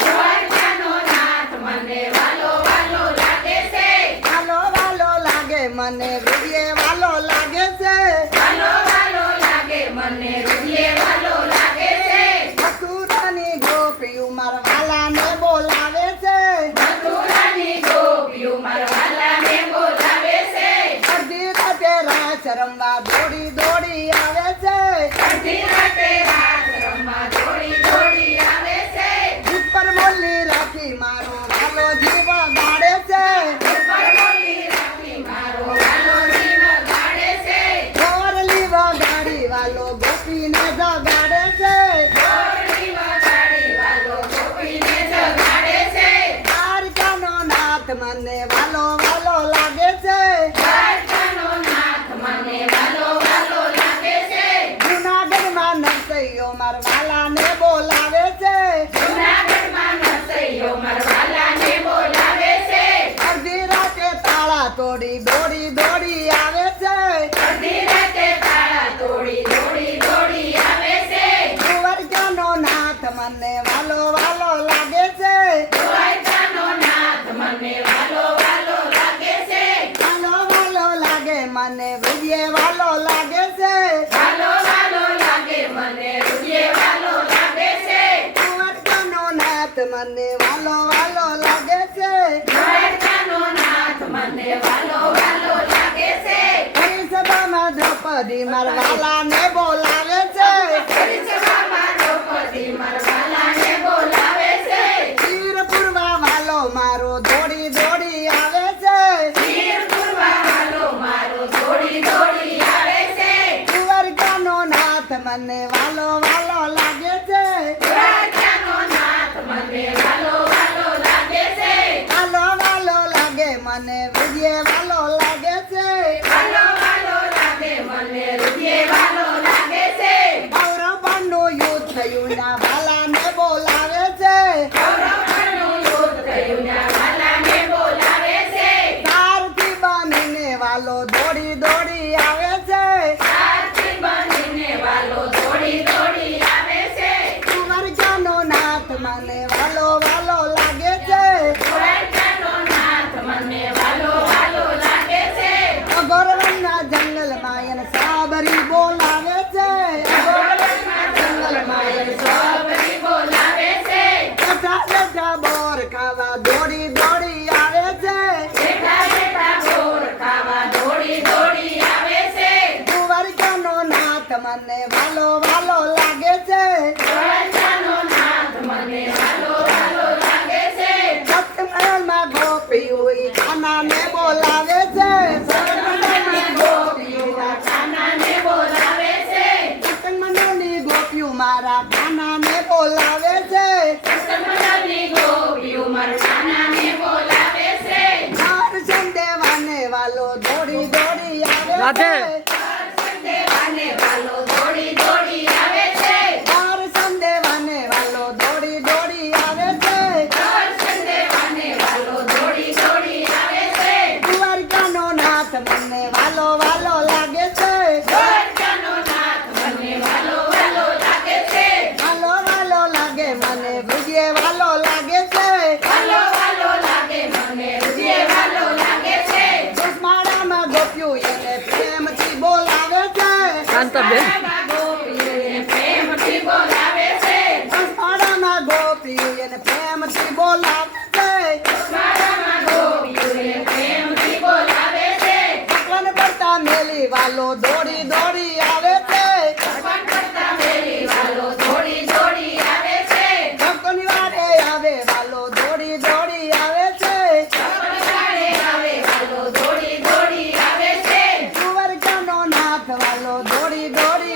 દ્વારકાનો નાથ મને વાલો વાલો લાગે છે. વાલો વાલો લાગે મને હૃદય વાલો લાગે છે. વાલો વાલો લાગે મને હૃદય વાલો લાગે છે. મથુરાની ગોપીઓ મારા વાલાને બોલાવે છે. મથુરાની ગોપીઓ મારા વાલાને બોલાવે છે. અડધી રાતે રાસ રમવા દોડી દોડી આવે છે. અડધી રાતે રાસ રમવા દોડી દોડી આવે છે. ઉપર બોલી રાખી મારો વાલો જીવ ગાડે છે. ઉપર બોલી રાખી મારો વાલો જીવ ગાડે છે. ગોરલી વગાડી વાલો ગોપીને જગાડે છે. ગોરલી વગાડી વાલો ગોપીને જગાડે છે. દ્વારકાનો નાથ મને વાલો વાલો લાગે છે. દ્વારકાનો નાથ મને વાલો વાલો લાગે છે. જૂનાગઢમાં નરસૈયો મારા વાલાને બોલાવે છે. જૂનાગઢમાં નરસૈયો મારા વાલાને બોલાવે છે. અડધી રાતે તાળા તોડી દોડી દોડી આવે છે. અડધી રાતે તાળા તોડી દોડી દોડી આવે છે. દ્વારકાનો નાથ મને વાલો વાલો લાગે છે. દ્વારકાનો નાથ મને વાલો વાલો લાગે છે. વાલો વાલો લાગે મને હૃદય વાલો લાગે છે. વાલો વાલો લાગે મને હૃદય વાલો લાગે છે. દ્વારકાનો નાથ મને વાલો વાલો લાગે છે. દ્વારકાનો નાથ મને વાલો વાલો લાગે છે. હરિસભામાં દ્રૌપદી મારા વાલાને બોલાવે છે. હરિસભામાં દ્રૌપદી મારા વાલાને બોલાવે છે. વીરપુરમાં વાલો મારો દોડી દોડી આવે છે. વીરપુરમાં વાલો મારો દોડી દોડી આવે છે. દ્વારકાનો નાથ મને વાલો વાલો લાગે છે. દ્વારકાનો નાથ મને વાલો વાલો લાગે છે. વાલો વાલો લાગે મને હૃદય વાલો લાગે છે. વાલો વાલો લાગે મને હૃદય વાલો લાગે છે. કૌરવનું યુદ્ધ થયું ના વાલાને બોલાવે છે. કૌરવનું યુદ્ધ થયું ના વાલાને બોલાવે છે. સારથી બનીને વાલો દોડી દોડી આવે છે. સારથી બનીને વાલો દોડી દોડી આવે છે. દ્વારકાનો નાથ મને વાલો વાલો લાગે છે. દ્વારકાનો નાથ મને વાલો વાલો લાગે છે. અગોરવનના જંગલમાં એને સાબરી બોલાવે છે. ગોળવદના જંગલમાં એ સાબરી બોલાવે છે. બેઠા બેઠા બોર ખાવા દોડી દોડી આવે છે. બેઠા બેઠા બોર ખાવા દોડી દોડી આવે છે. દ્વારકાનો નાથ મને વાલો વાલો લાગે છે. દ્વારકાનો નાથ મને વાલો વાલો લાગે છે. સતમહેલમાં ગોપીઓ ઈ કાનાને બોલાવે છે. સતમહેલમાં ગોપીઓ કાનાને બોલાવે છે. સતમહેલની ગોપીઓ મારા કાનાને બોલાવે છે. સતમહેલની ગોપીઓ મારા કાનાને બોલાવે છે. દર્શન દેવાને વાલો દોડી દોડી આવે છે. દર્શન દેવાને વાલો દોડી દોડી આવે છે. દર્શન દેવાને વાલો દોડી દોડી આવે છે. દર્શન દેવાને વાલો દોડી દોડી આવે છે. દ્વારકાનો નાથ મને વાલો વાલો લાગે છે. દ્વારકાનો નાથ મને વાલો વાલો લાગે છે. વાલો વાલો લાગે મને હૃદય વાલો લાગે છે. વાલો વાલો લાગે મને હૃદય વાલો લાગે છે. દસમાળામાં ગોપીઓ એને પ્રેમથી બોલાવે છે. શાંતાબેન ગોપીઓને પ્રેમથી બોલાવે છે. દસમાળામાં ગોપીઓ એને પ્રેમથી બોલાવે છે. મારામાં ગોપીઓને પ્રેમથી બોલાવે છે. ભગવાન પડતા મેલી વાલો દોડી દોડી આવે છે. ભગવાન કરતા મેલી વાલો દોડી દોડી આવે છે. ભક્તોની વારે આવે વાલો દોડી દોડી આવે છે. ભગવાને આવે વાલો દોડી દોડી આવે છે. દ્વારકાનો નાથ વાલો દોડી દોડી